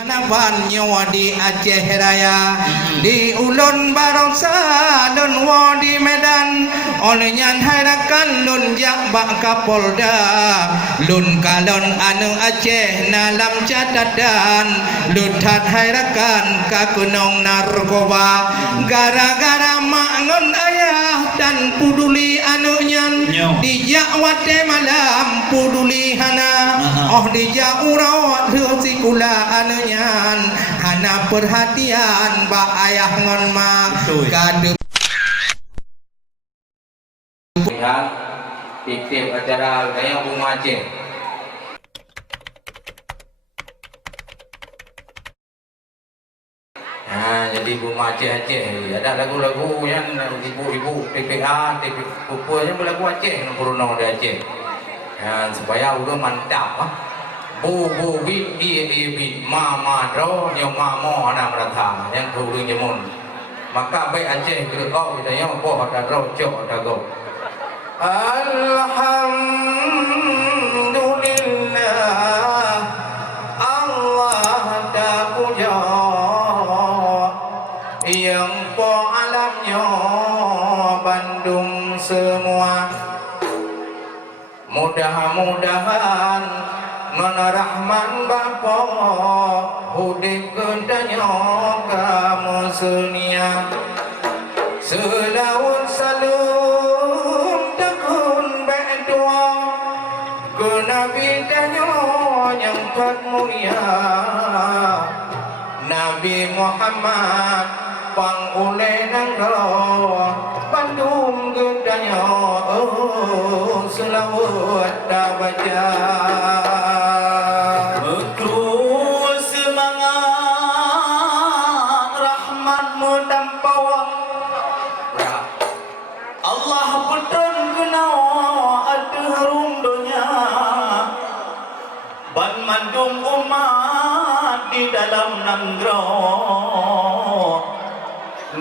Naban nyawa di Aceh Raya, di Ulun Barongsai, Lun Wo di Medan, olehnya harakan Lun Jak Bak Kapolda, Lun Kalon anu Aceh dalam catatan, Lutat harakan ka Gunung Narkoba, gara-gara mangun ayah dan puduli anunya, dijak wate malam puduli hana, oh dijak urawat sikula anunya. Hana perhatian bak ayah ngon ma kadu lihat titip acara gaya bunga Aceh. Nah, jadi bunga Aceh ada lagu-lagu yang ibu-ibu TPA, TP Pupul yang berlagu Aceh yang Purno di Aceh. Supaya udah mantap bu bit bit mama do yang mamo anak merata yang turun jemun maka baik Aceh kerok kita yang boh ada rojok ada go alhamdulillah Allah dah puja yang po alamnya Bandung semua mudah-mudahan Mana Rahman Bapa Hudik kendanya kamu senia Selawat salam tekun berdoa Ke Nabi tanya yang tak mulia Nabi Muhammad Pang oleh nangro Bandung kendanya selawat dah baca Bandung umat di dalam nanggro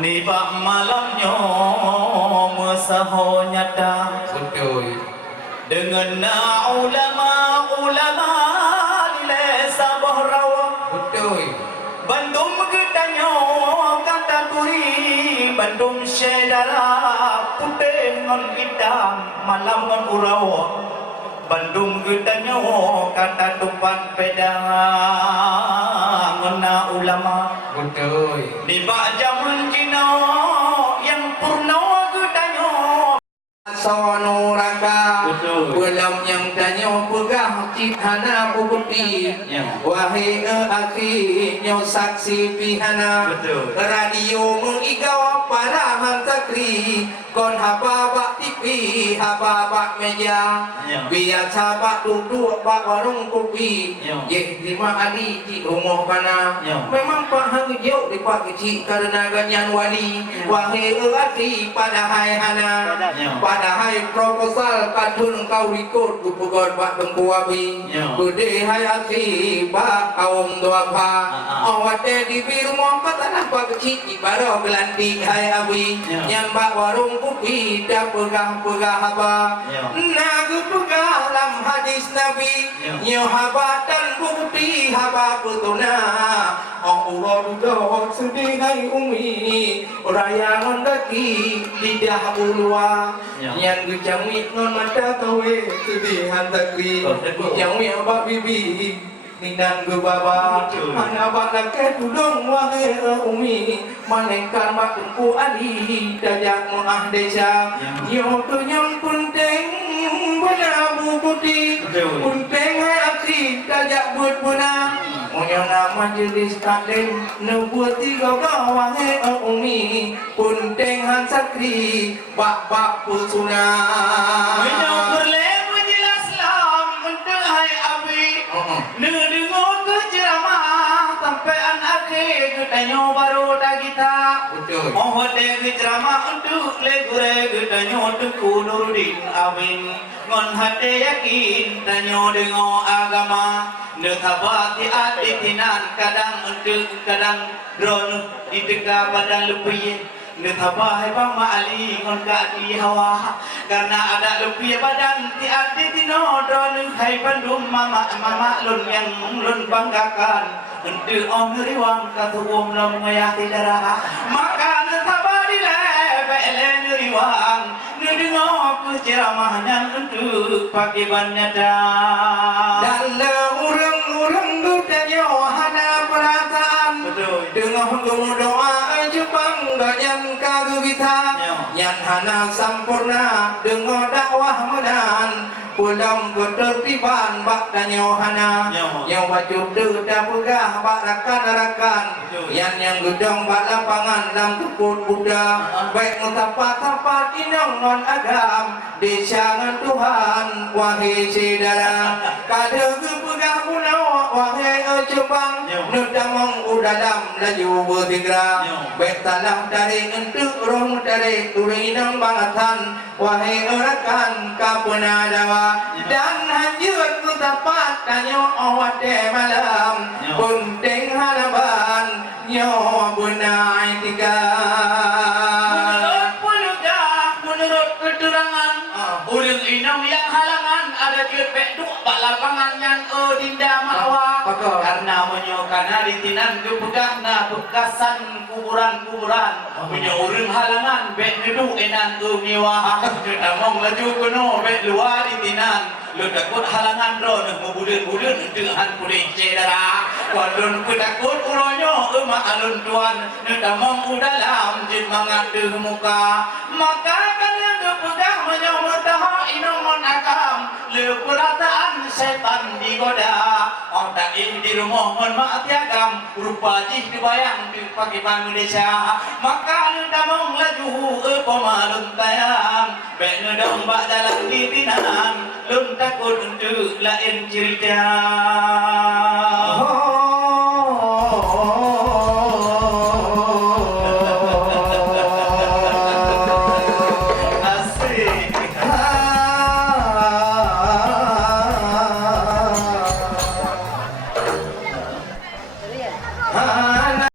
nibak malamnya mesaho nyata dengan ulama nilai sabah rawa Bandung gedanya kata turi Bandung syedara putih non hitam malam non urawa Bandung gedanya kata tumpan pedang ngena ulama betul di bak zaman Cina yang purna gedanya sonuraka belum yang tanya pegah cithana bukti wahai akhirnya saksi pihana radio mengigau para hantakri kon haba bak TV haba bak meja biar sahabat duduk bak warung kopi terima ali di rumah pana memang pak hang jauh di pak kecil karena ganyan wali wahai akhi pada hai hana pada hai proposal kadun kau ikut bukan pak bengku abi gede hai akhi bak kaum doa pa awate di rumah kata pak kecil ibarat gelanti hai abi yang bak warung kopi dah pegah-pegah haba nagu pegah dalam hadis Nabi nyo haba dan bukti haba putuna Allah duduk sedih hai umi rayangan kaki lidah ulua yang gejamik non mata kawe sedih hantakri jami abak bibi Ninang ke baba mana bak ke tudung wahai umi malaikat bak tungku ali dajak muah desa yo tu nyam punteng berabu putih punteng hai akhi dajak buat buna moyo nama jelis kaden nubuat tiga wahai umi punteng han sakri bak pusuna moyo berle menjelas lam untuk hai abi dengar ke ceramah sampai anak gedanya baru dah kita oh deh ceramah untuk legure gedanya untuk Nurdin Amin ngon hati yakin tanyo dengo agama nekabati ati tinan kadang untuk kadang drone di tengah badan lebih Netabah bang maali ngon kaki hawa karena ada lebih badan ti arti tino don hai Bandung mama lun yang lun banggakan Untuk on riwang katuum lam ngayati darah maka netabadile belen riwang nudengok ceramahnya untuk pakai nyata dan le urang-urang gudanya hana perasaan dengan doa Jepang ganyan kagu kita yang hana sampurna dengan dakwah medan pulang ketertiban bak danyo hana yang wajib dah pegah bak rakan-rakan yang gedong bak lapangan lam teput Buddha baik mutapat-tapat inang non agam disangan Tuhan wahai saudara kada kepegah punau wahai Jepang nudamong udalam laju bertigra baik talam dari entuk roh dari turinang bangatan wahai rakan kapuna dawa dan hanyut mutapat kanyo awat de malam penting harapan nyo bunai tiga menurut keterangan urang inang yang halangan ada kepek duk lapangan yang dinda mawa karena menyokana ditinan kepegahna bekasan kuburan-kuburan punya urang halangan bek nedu enan mewah among laju kuno bek luar ditinan lu takut halangan ro nak bulan-bulan dengan puding cedera kolon ku takut uronyo emak alun tuan nedamong udalam jin mangat de muka maka kana kepegang menyomot taha inomon akam le perataan setan digoda otak ini di rumah mon mak tiagam rupa jih dibayang di pagi Indonesia maka nedamong laju pemalun tayang bek nedong bak jalan di tinan lun takut untuk lain cerita.